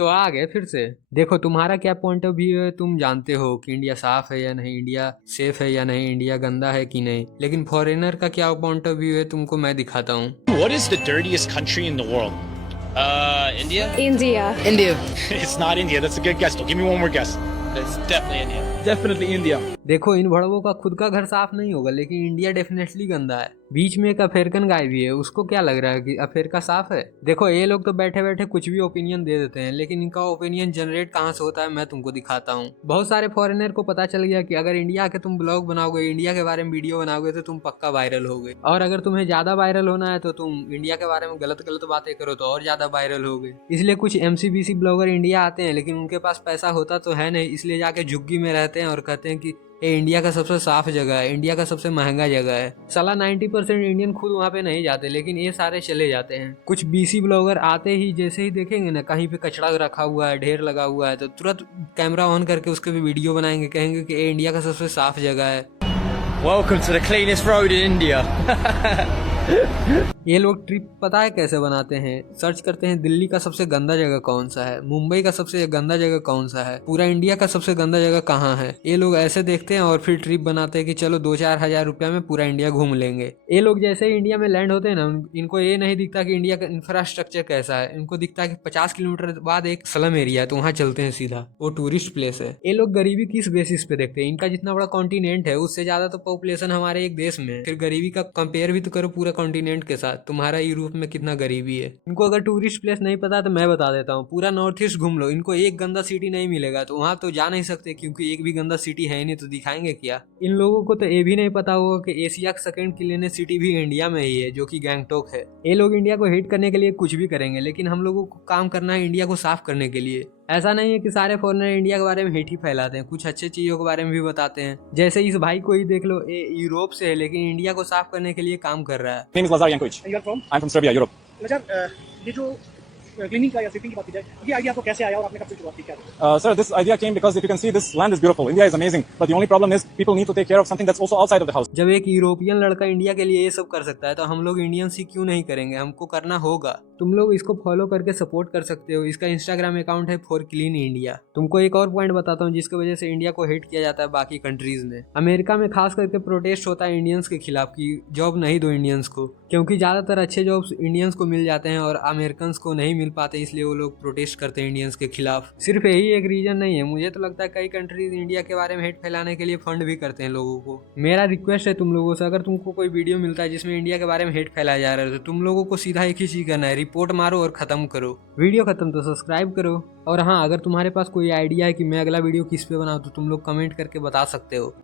तो आ गए फिर से। देखो तुम्हारा क्या पॉइंट ऑफ व्यू है, तुम जानते हो कि इंडिया साफ है या नहीं, इंडिया सेफ है या नहीं, इंडिया गंदा है कि नहीं, लेकिन फॉरेनर का क्या पॉइंट ऑफ व्यू है तुमको मैं दिखाता हूँ। What is the dirtiest country in the world? India? India. India. It's not India. That's a good guess. Though. Give me one more guess. It's definitely India. Definitely India. देखो इन भड़वों का खुद का घर साफ नहीं होगा, लेकिन इंडिया डेफिनेटली गंदा है। बीच में एक अफ्रीकन गाय भी है, उसको क्या लग रहा है कि अफ्रीका साफ है। देखो ये लोग तो बैठे बैठे कुछ भी ओपिनियन दे देते हैं, लेकिन इनका ओपिनियन जनरेट कहाँ से होता है मैं तुमको दिखाता हूँ। बहुत सारे फॉरेनर को पता चल गया कि अगर इंडिया के तुम ब्लॉग बनाओगे, इंडिया के बारे में वीडियो बनाओगे तो तुम पक्का वायरल होगे, और अगर तुम्हें ज्यादा वायरल होना है तो तुम इंडिया के बारे में गलत गलत बातें करो तो और ज्यादा वायरल होगे। इसलिए कुछ MCBC ब्लॉगर इंडिया आते हैं, लेकिन उनके पास पैसा होता तो है नहीं, इसलिए जाके झुग्गी में रहते हैं और कहते हैं कि ये इंडिया का सबसे साफ जगह है, इंडिया का सबसे महंगा जगह है। साला 90% इंडियन खुद वहाँ पे नहीं जाते, लेकिन ये सारे चले जाते हैं। कुछ BC ब्लॉगर आते ही जैसे ही देखेंगे ना कहीं पे कचरा रखा हुआ है, ढेर लगा हुआ है, तो तुरंत कैमरा ऑन करके उसके भी वीडियो बनाएंगे, कहेंगे कि ये इंडिया का सबसे साफ जगह है। Welcome to the cleanest road in India. ये लोग ट्रिप पता है कैसे बनाते हैं, सर्च करते हैं दिल्ली का सबसे गंदा जगह कौन सा है, मुंबई का सबसे गंदा जगह कौन सा है, पूरा इंडिया का सबसे गंदा जगह कहाँ है। ये लोग ऐसे देखते हैं और फिर ट्रिप बनाते हैं कि चलो 2-4 हजार रुपया में पूरा इंडिया घूम लेंगे। ये लोग जैसे ही इंडिया में लैंड होते हैं ना, इनको ये नहीं दिखता कि इंडिया का इंफ्रास्ट्रक्चर कैसा है, इनको दिखता है कि 50 किलोमीटर बाद एक स्लम एरिया है तो वहाँ चलते हैं सीधा, वो टूरिस्ट प्लेस है। ये लोग गरीबी किस बेसिस पे देखते हैं, इनका जितना बड़ा कॉन्टिनेंट है उससे ज्यादा तो पॉपुलेशन हमारे एक देश में, फिर गरीबी का कंपेयर भी तो करो पूरा कॉन्टिनेंट के साथ, तुम्हारा यूरोप में कितना गरीबी है। इनको अगर टूरिस्ट प्लेस नहीं पता तो मैं बता देता हूँ, पूरा नॉर्थ ईस्ट घूम लो, इनको एक गंदा सिटी नहीं मिलेगा, तो वहाँ तो जा नहीं सकते क्योंकि एक भी गंदा सिटी है ही नहीं, तो दिखाएंगे क्या। इन लोगों को तो ये भी नहीं पता होगा कि एशिया का सेकंड क्लीनेस्ट सिटी भी इंडिया में ही है, जो कि गैंगटॉक है। ये लोग इंडिया को हिट करने के लिए कुछ भी करेंगे, लेकिन हम लोगों को काम करना है इंडिया को साफ करने के लिए। ऐसा नहीं है कि सारे फॉरेनर इंडिया के बारे में हेट ही फैलाते हैं, कुछ अच्छे चीजों के बारे में भी बताते हैं। जैसे इस भाई को ही देख लो, ये यूरोप से है लेकिन इंडिया को साफ करने के लिए काम कर रहा है। My name is Lazar Yankovic. You are from? I'm from Serbia, Europe. Lazare, ये जो क्लीनिंग का या स्वीपिंग की बात की जाए, ये आइडिया आपको कैसे आया और आपने कब से शुरुआत की, क्या? Sir, this idea came because if you can see, this land is beautiful. India is amazing, but the only problem is people need to take care of something that's also outside of the house. जब एक European लड़का India के लिए ये सब कर सकता है तो हम लोग इंडियंस ही क्यों नहीं करेंगे, हमको करना होगा। तुम लोग इसको फॉलो करके सपोर्ट कर सकते हो, इसका इंस्टाग्राम अकाउंट है फॉर क्लीन इंडिया। तुमको एक और पॉइंट बताता हूँ जिसकी वजह से इंडिया को हेट किया जाता है बाकी कंट्रीज में। अमेरिका में खास करके प्रोटेस्ट होता है इंडियंस के खिलाफ कि जॉब नहीं दो इंडियंस को, क्योंकि ज्यादातर अच्छे जॉब्स इंडियंस को मिल जाते हैं और अमेरिकन को नहीं मिल पाते, इसलिए वो लोग प्रोटेस्ट करते हैं इंडियंस के खिलाफ। सिर्फ यही एक रीजन नहीं है, मुझे तो लगता है कई कंट्रीज इंडिया के बारे में हेट फैलाने के लिए फंड भी करते हैं लोगों को। मेरा रिक्वेस्ट है तुम लोगों से, अगर तुमको कोई वीडियो मिलता है जिसमें इंडिया के बारे में हेट फैलाया जा रहा है तो तुम लोगों को सीधा एक ही चीज करना है, रिपोर्ट मारो और खत्म करो। वीडियो खत्म तो सब्सक्राइब करो। और हाँ, अगर तुम्हारे पास कोई आइडिया है कि मैं अगला वीडियो किस पे बनाऊँ तो तुम लोग कमेंट करके बता सकते हो।